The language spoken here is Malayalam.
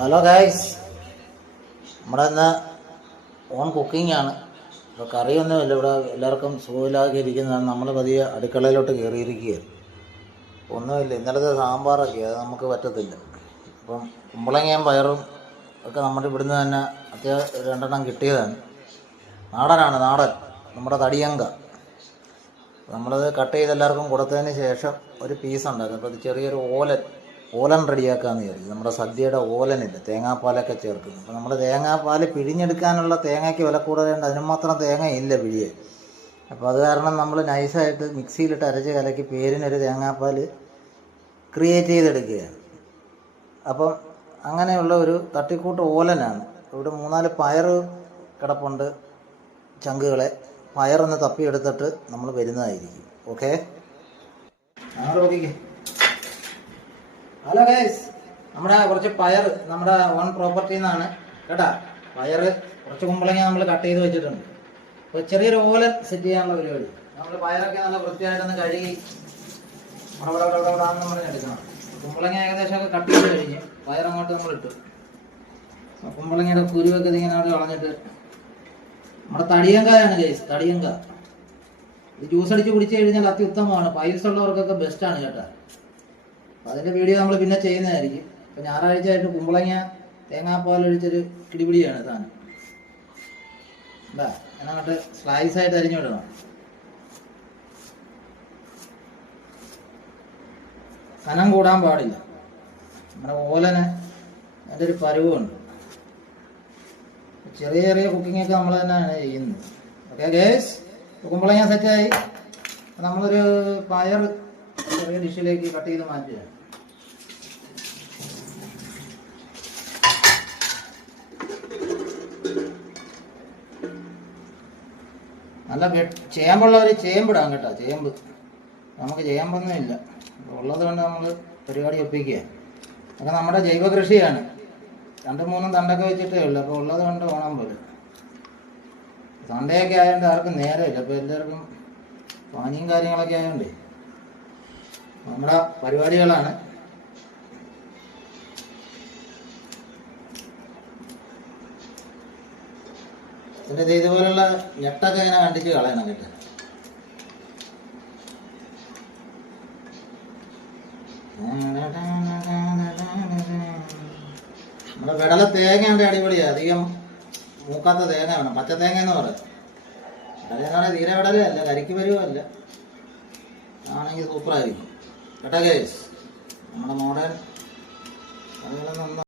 ഹലോ ഗായ്സ് നമ്മുടെ ഇന്ന് ഓൺ കുക്കിംഗ് ആണ്. ഇപ്പോൾ കറിയൊന്നുമില്ല. ഇവിടെ എല്ലാവർക്കും സുഖമില്ലാതെ ഇരിക്കുന്നതാണ് നമ്മൾ പതിയെ അടുക്കളയിലോട്ട് കയറിയിരിക്കുകയാണ്. ഒന്നുമില്ല. ഇന്നലത്തെ സാമ്പാറൊക്കെ. അത് നമുക്ക് പറ്റത്തില്ല. അപ്പം കുമ്പളങ്ങയും പയറും ഒക്കെ നമ്മുടെ ഇവിടുന്ന് തന്നെ അത്യാവശ്യം രണ്ടെണ്ണം കിട്ടിയതാണ്. നാടനാണ്. നാടൻ. നമ്മുടെ തടിയങ്ക. നമ്മളത് കട്ട് ചെയ്ത് എല്ലാവർക്കും കൊടുത്തതിന് ശേഷം ഒരു പീസ് ഉണ്ടായിരുന്നു. അപ്പോൾ അത് ചെറിയൊരു ഓലൻ. ഓലൻ റെഡിയാക്കാമെന്ന് വിചാരിച്ചു നമ്മുടെ സദ്യയുടെ ഓലനില്ല തേങ്ങാപ്പാലൊക്കെ ചേർക്കുന്നു. അപ്പോൾ നമ്മൾ തേങ്ങാപ്പാൽ പിഴിഞ്ഞെടുക്കാനുള്ള തേങ്ങയ്ക്ക് വില കൂടുതലുണ്ട് അതിന് മാത്രം തേങ്ങ ഇല്ല അപ്പോൾ അത് കാരണം നമ്മൾ നൈസായിട്ട് മിക്സിയിലിട്ട് അരച്ച് കലക്കി പേരിനൊരു തേങ്ങാപ്പാൽ ക്രിയേറ്റ് ചെയ്തെടുക്കുകയാണ്. അപ്പം അങ്ങനെയുള്ള ഒരു തട്ടിക്കൂട്ട് ഓലനാണ്. ഇവിടെ മൂന്നാൽ പയർ കിടപ്പുണ്ട് ചങ്കുകളെ. പയറൊന്ന് തപ്പിയെടുത്തിട്ട് നമ്മൾ വരുന്നതായിരിക്കും. ഓക്കെ? അങ്ങോട്ട് നോക്കിക്കേ? ഹലോ ഗൈസ് നമ്മുടെ കുറച്ച് പയർ നമ്മുടെ ഓൺ പ്രോപ്പർട്ടിയിൽ നിന്നാണ് കേട്ടാ? പയർ കുറച്ച് കുമ്പളങ്ങ നമ്മൾ കട്ട് ചെയ്ത് വെച്ചിട്ടുണ്ട്. അപ്പോൾ ചെറിയൊരു ഓലൻ സെറ്റ് ചെയ്യാനുള്ള പരിപാടി. നമ്മൾ പയറൊക്കെ നല്ല വൃത്തിയായിട്ടൊന്ന് കഴുകി ആണെന്ന് പറഞ്ഞ് എടുക്കണം. കുമ്പളങ്ങ ഏകദേശം ഒക്കെ കട്ട് ചെയ്ത് കഴിഞ്ഞ് പയറങ്ങോട്ട് നമ്മൾ ഇട്ടു. കുമ്പളങ്ങയുടെ കുരുവൊക്കെ ഇതിങ്ങനെ അവിടെ കളഞ്ഞിട്ട് നമ്മുടെ തടിയങ്കായാണ് ഗൈസ് തടിയങ്ക. ഇത് ജ്യൂസ് അടിച്ച് കുടിച്ചു കഴിഞ്ഞാൽ അത്യുത്തമമാണ്. പൈൽസ് ഉള്ളവർക്കൊക്കെ ബെസ്റ്റാണ് കേട്ടോ. അതിന്റെ വീഡിയോ നമ്മൾ പിന്നെ ചെയ്യുന്നതായിരിക്കും. ഇപ്പൊ ഞായറാഴ്ച ആയിട്ട് കുമ്പളങ്ങ തേങ്ങാപ്പാലൊഴിച്ചൊരു കിടിപിടിയാണ് സാധനം. എന്താ? എന്നങ്ങോട്ട് സ്ലൈസ് ആയിട്ട് അരിഞ്ഞു വിടണം കനം കൂടാൻ പാടില്ല. നമ്മുടെ ഓലന് അതിന്റെ ഒരു പരുവുണ്ട്. ചെറിയ ചെറിയ കുക്കിംഗ് ഒക്കെ നമ്മൾ തന്നെയാണ് ചെയ്യുന്നത്. ഓക്കെ ഗേസ് കുമ്പളങ്ങ സെറ്റായി നമ്മളൊരു പയർ ചെറിയ ഡിഷിലേക്ക് കട്ട് ചെയ്ത് മാറ്റുക. നല്ല വെ- ചേമ്പുള്ളവർ ചേമ്പിടാം കേട്ടോ ചേമ്പ്. നമുക്ക് ചേമ്പൊന്നുമില്ല ഉള്ളത് കൊണ്ട് നമ്മൾ പരിപാടി ഒപ്പിക്കുക. അതൊക്കെ നമ്മുടെ ജൈവ കൃഷിയാണ് രണ്ടും മൂന്നും തണ്ടൊക്കെ വെച്ചിട്ടേ ഉള്ളൂ. അപ്പോൾ ഉള്ളത് കൊണ്ട് ഓണം പോലെ. തണ്ടയൊക്കെ ആയതുകൊണ്ട് ആർക്കും നേരമില്ല. അപ്പോൾ എല്ലാവർക്കും പനിയും കാര്യങ്ങളൊക്കെ ആയതുകൊണ്ട് നമ്മുടെ പരിപാടികളാണ്. ഇത് ഇതുപോലുള്ള ഞെട്ടൊക്കെ ഇങ്ങനെ കണ്ടിച്ച് കളയണം കേട്ടോ നമ്മുടെ വിടല തേങ്ങയുണ്ട് അടിപൊളിയാണ് അധികം മൂക്കാത്ത തേങ്ങ വേണം. പച്ച തേങ്ങ എന്ന് പറയാം. വിടലെന്ന് തീരെ വിടലല്ല കരിക്ക് വരുവല്ല ആണെങ്കിൽ സൂപ്പറായിരിക്കും കേട്ടോ കേസ് നമ്മുടെ മോഡേൺ